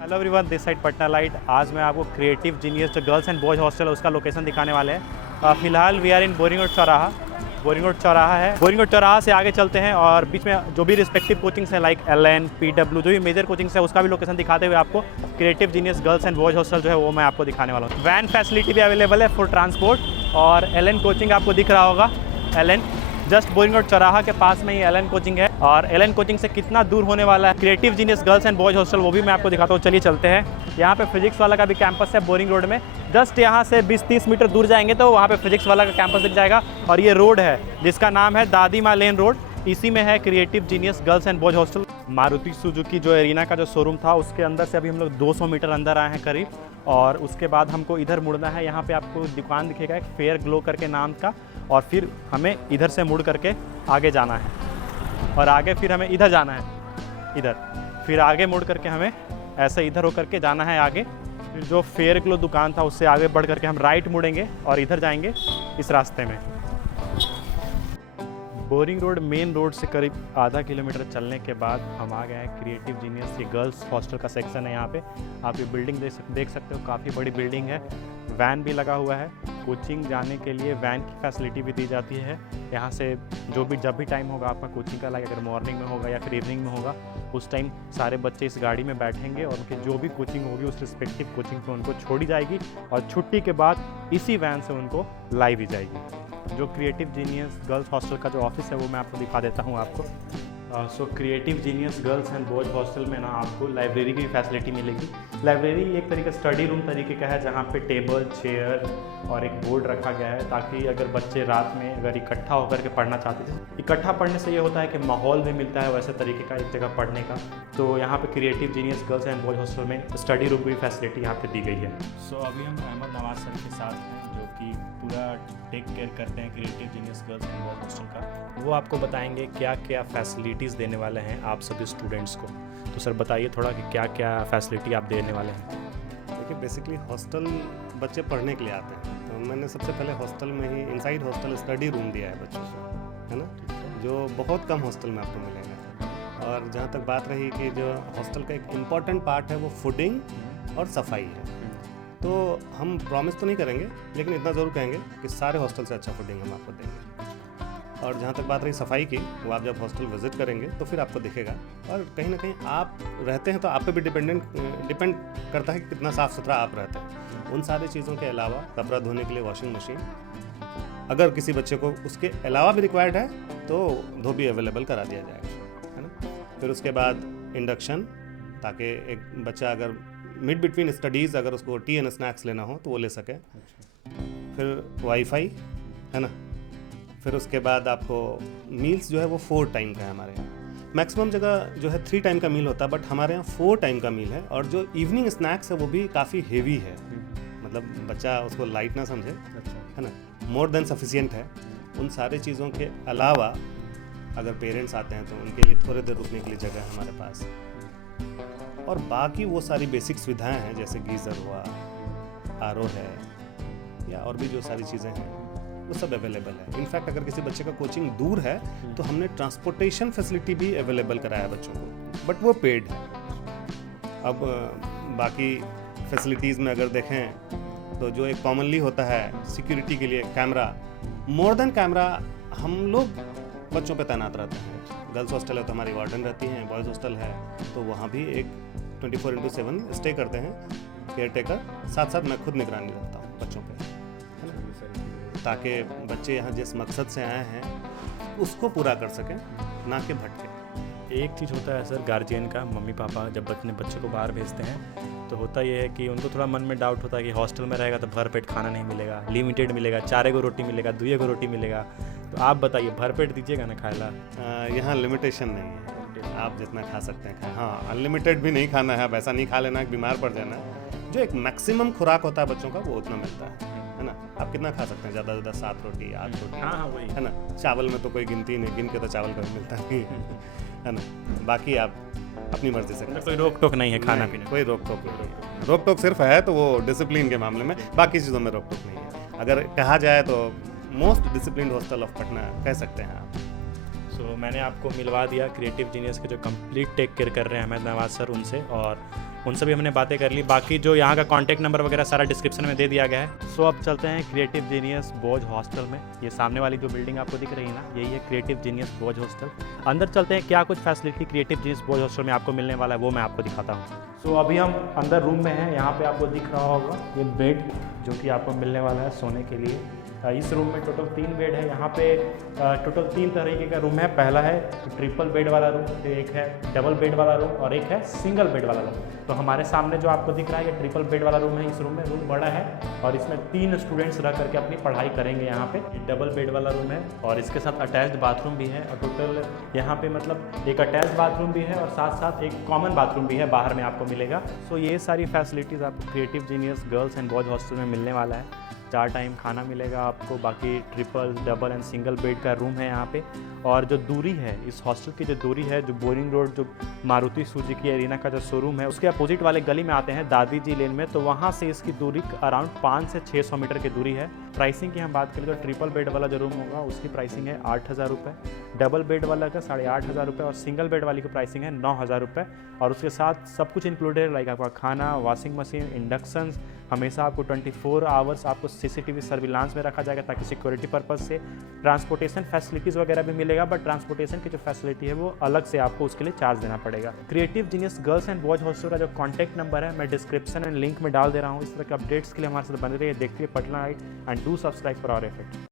Hello everyone, this side Patna light. आज मैं आपको क्रिएटिव जीनियस जो गर्ल्स एंड बॉयज़ हॉस्टल है उसका लोकेशन दिखाने वाले हैं। फिलहाल we are in boring road चौराहा। बोरिंग रोड चौराहा है। बोरिंग रोड चौराहा से आगे चलते हैं और बीच में जो भी रिस्पेक्टिव कोचिंग्स हैं लाइक LN, PW, जो भी मेजर कोचिंग्स है उसका भी लोकेशन दिखाते हुए आपको creative genius girls and boys hostel जो है वो मैं आपको दिखाने वाला हूँ। वैन फैसिलिटी भी अवेलेबल है फॉर ट्रांसपोर्ट। और LN कोचिंग आपको दिख रहा होगा। LN जस्ट बोरिंग रोड चौराहा के पास में ही LN कोचिंग है। और LN कोचिंग से कितना दूर होने वाला है creative genius girls and boys hostel वो भी मैं आपको दिखाता हूँ। चलिए चलते हैं। यहाँ पे फिजिक्स वाला का भी कैंपस है बोरिंग रोड में। जस्ट यहाँ से 20-30 मीटर दूर जाएंगे तो वहाँ पे फिजिक्स वाला का कैंपस दिख जाएगा। और ये रोड है जिसका नाम है दादी माँ लेन रोड। इसी में है creative genius girls and boys hostel. Maruti Suzuki जो एरिना का जो शोरूम था उसके अंदर से अभी हम लोग 200 मीटर अंदर आए हैं करीब। और उसके बाद हमको इधर मुड़ना है। यहाँ पे आपको दुकान दिखेगा एक फेयर ग्लो करके नाम का। और फिर हमें इधर से मुड़ करके आगे जाना है। और आगे फिर हमें इधर जाना है, इधर फिर आगे मुड़ करके हमें ऐसे इधर होकर के जाना है आगे। फिर जो फेयर ग्लो दुकान था उससे आगे बढ़ करके हम राइट मुड़ेंगे और इधर जाएंगे इस रास्ते में। बोरिंग रोड मेन रोड से करीब आधा किलोमीटर चलने के बाद हम आ गए हैं क्रिएटिव जीनियस। ये गर्ल्स हॉस्टल का सेक्शन है। यहाँ पे आप ये बिल्डिंग देख सकते हो, काफ़ी बड़ी बिल्डिंग है। वैन भी लगा हुआ है। कोचिंग जाने के लिए वैन की फैसिलिटी भी दी जाती है। यहाँ से जब भी टाइम होगा आपका कोचिंग का, लाइक अगर मॉर्निंग में होगा या फिर इवनिंग में होगा, उस टाइम सारे बच्चे इस गाड़ी में बैठेंगे और उनकी जो भी कोचिंग होगी उस रिस्पेक्टिव कोचिंग पे उनको छोड़ी जाएगी। और छुट्टी के बाद इसी वैन से उनको लाई भी जाएगी। जो क्रिएटिव जीनियस गर्ल्स हॉस्टल का जो ऑफिस है वो मैं आपको दिखा देता हूँ आपको। So creative genius girls and boys hostel में ना आपको लाइब्रेरी की फैसिलिटी मिलेगी। लाइब्रेरी एक तरीके स्टडी रूम तरीके का है जहाँ पे टेबल, चेयर और एक बोर्ड रखा गया है ताकि अगर बच्चे रात में अगर इकट्ठा होकर के पढ़ना चाहते हैं। इकट्ठा पढ़ने से ये होता है कि माहौल भी मिलता है वैसे तरीके का एक जगह पढ़ने का। तो यहाँ पे creative genius girls and boys hostel में स्टडी रूम की फैसिलिटी यहाँ पे दी गई है। सो अभी हम अहमद नवाज सर के साथ हैं जो कि पूरा टेक केयर करते हैं creative genius girls and boys hostel का। वो आपको बताएंगे क्या क्या फैसिलिटीज़ देने वाले हैं आप सभी स्टूडेंट्स को। तो सर बताइए थोड़ा कि क्या क्या फैसिलिटी आप देने वाले हैं। देखिए, बेसिकली हॉस्टल बच्चे पढ़ने के लिए आते हैं, तो मैंने सबसे पहले हॉस्टल में ही इनसाइड हॉस्टल स्टडी रूम दिया है बच्चों को, है ना, जो बहुत कम हॉस्टल में आपको मिलेगा। और जहाँ तक बात रही कि जो हॉस्टल का एक इम्पॉर्टेंट पार्ट है वो फूडिंग और सफाई है। तो हम प्रॉमिस तो नहीं करेंगे लेकिन इतना ज़रूर कहेंगे कि सारे हॉस्टल से अच्छा फूडिंग हम आपको देंगे। और जहाँ तक बात रही सफाई की, वो आप जब हॉस्टल विजिट करेंगे तो फिर आपको दिखेगा। और कहीं ना कहीं आप रहते हैं तो आप पे भी डिपेंड करता है कि कितना साफ़ सुथरा आप रहते हैं। उन सारी चीज़ों के अलावा कपड़ा धोने के लिए वॉशिंग मशीन, अगर किसी बच्चे को उसके अलावा भी रिक्वायर्ड है तो धोबी अवेलेबल करा दिया जाएगा, है ना। फिर उसके बाद इंडक्शन, ताकि एक बच्चा अगर मिड बिटवीन स्टडीज़ अगर उसको टी एंड स्नैक्स लेना हो तो वो ले सके। फिर वाईफाई, है ना। फिर उसके बाद आपको मील्स जो है वो 4 टाइम का है हमारे यहाँ। मैक्सिमम जगह जो है 3 टाइम का मील होता है, बट हमारे यहाँ 4 टाइम का मील है। और जो इवनिंग स्नैक्स है वो भी काफ़ी हेवी है, मतलब बच्चा उसको लाइट ना समझे, है ना, मोर देन सफिशिएंट है। उन सारी चीज़ों के अलावा अगर पेरेंट्स आते हैं तो उनके लिए थोड़ी देर रुकने के लिए जगह है हमारे पास। और बाकी वो सारी बेसिक सुविधाएं हैं जैसे गीज़र हुआ, RO है, या और भी जो सारी चीज़ें हैं वो सब अवेलेबल है। इनफैक्ट अगर किसी बच्चे का कोचिंग दूर है तो हमने ट्रांसपोर्टेशन फैसिलिटी भी अवेलेबल कराया है बच्चों को, बट वो पेड है। अब बाकी फैसिलिटीज़ में अगर देखें तो जो एक कॉमनली होता है सिक्योरिटी के लिए कैमरा, मोर देन कैमरा हम लोग बच्चों पे तैनात रहते हैं। गर्ल्स हॉस्टल है तो हमारी वार्डन रहती हैं, बॉयज़ हॉस्टल है तो वहाँ भी एक 24/7 स्टे करते हैं केयर टेकर। साथ साथ मैं खुद निगरानी रखता हूँ बच्चों पे, ताकि बच्चे यहाँ जिस मकसद से आए हैं उसको पूरा कर सकें, ना कि भटके। एक चीज़ होता है सर गार्जियन का, मम्मी पापा जब अपने बच्चे को बाहर भेजते हैं तो होता ये है कि उनको थोड़ा मन में डाउट होता है कि हॉस्टल में रहेगा तो भरपेट खाना नहीं मिलेगा, लिमिटेड मिलेगा, 4 गो रोटी मिलेगा, 2 गो रोटी मिलेगा। तो आप बताइए भरपेट दीजिएगा ना खाएला? यहाँ लिमिटेशन नहीं है, आप जितना खा सकते हैं खाएं। हाँ, अनलिमिटेड भी नहीं खाना है, वैसा नहीं खा लेना कि बीमार पड़ जाना। जो एक मैक्सिमम खुराक होता है बच्चों का वो उतना मिलता है ना। आप कितना खा सकते हैं, ज़्यादा से ज़्यादा 7 रोटी 8 रोटी, हाँ वही है ना। चावल में तो कोई गिनती नहीं, गिन के तो चावल कभी मिलता नहीं है ना। बाकी आप अपनी मर्जी से, कोई रोक टोक नहीं है खाना पीने, कोई रोक टोक नहीं। रोक टोक सिर्फ है तो वो डिसिप्लिन के मामले में, बाकी चीज़ों में रोक टोक नहीं है। अगर कहा जाए तो most disciplined hostel of Patna कह सकते हैं आप। सो मैंने आपको मिलवा दिया क्रिएटिव जीनियस के जो कंप्लीट टेक केयर कर रहे हैं अहमद नवाज सर, उनसे। और उनसे भी हमने बातें कर ली। बाकी जो यहाँ का कॉन्टैक्ट नंबर वगैरह सारा डिस्क्रिप्शन में दे दिया गया है। सो अब चलते हैं क्रिएटिव जीनियस बॉयज हॉस्टल में। ये सामने वाली जो बिल्डिंग आपको दिख रही है ना, यही है क्रिएटिव जीनियस बॉयज हॉस्टल। अंदर चलते हैं, क्या कुछ facility creative genius boys hostel में आपको मिलने वाला है वो मैं आपको दिखाता हूँ। सो अभी हम अंदर रूम में हैं। यहाँ पे आपको दिख रहा होगा ये बेड जो कि आपको मिलने वाला है सोने के लिए। इस रूम में टोटल 3 बेड है। यहाँ पे टोटल 3 तरीके का रूम है। पहला है ट्रिपल बेड वाला रूम, फिर एक है डबल बेड वाला रूम और एक है सिंगल बेड वाला रूम। तो हमारे सामने जो आपको दिख रहा है ये ट्रिपल बेड वाला रूम है। इस रूम में रूम बड़ा है और इसमें 3 स्टूडेंट्स रह करके अपनी पढ़ाई करेंगे। यहाँ पे डबल बेड वाला रूम है और इसके साथ अटैच्ड बाथरूम भी है। और टोटल यहाँ पे मतलब एक अटैच्ड बाथरूम भी है और साथ साथ एक कॉमन बाथरूम भी है, बाहर में आपको मिलेगा। सो ये सारी फैसिलिटीज़ आपको creative genius girls and boys hostel में मिलने वाला है। 4 टाइम खाना मिलेगा आपको। बाकी triple, double and single bed का रूम है यहाँ पे। और जो दूरी है इस हॉस्टल की, जो दूरी है, जो बोरिंग रोड, जो मारुति सुजुकी एरिना का जो शोरूम है उसके अपोजिट वाले गली में आते हैं, दादी जी लेन में। तो वहाँ से इसकी दूरी अराउंड 5 से 600 मीटर की दूरी है। प्राइसिंग की हम बात करें तो ट्रिपल बेड वाला जो रूम होगा उसकी प्राइसिंग है 8,000 रुपये, डबल बेड वाला का 8,500 रुपये और सिंगल बेड वाली की प्राइसिंग है 9,000 रुपये। और उसके साथ सब कुछ इंक्लूडेड, लाइक आपका खाना, वॉशिंग मशीन, इंडक्शन, हमेशा आपको 24 आवर्स आपको CCTV सर्विलांस में रखा जाएगा ताकि सिक्योरिटी पर्पस से। ट्रांसपोर्टेशन फैसिलिटीज़ वगैरह भी मिलेगा, बट ट्रांसपोर्टेशन की जो फैसिलिटी है वो अलग से आपको उसके लिए चार्ज देना पड़ेगा। Creative genius girls and boys hostel का जो कॉन्टैक्ट नंबर है मैं डिस्क्रिप्शन एंड लिंक में डाल दे रहा हूँ। इस तरह के अपडेट्स के लिए हमारे साथ बने रहिए, देखते रहिए Patna night and do subscribe for our effort.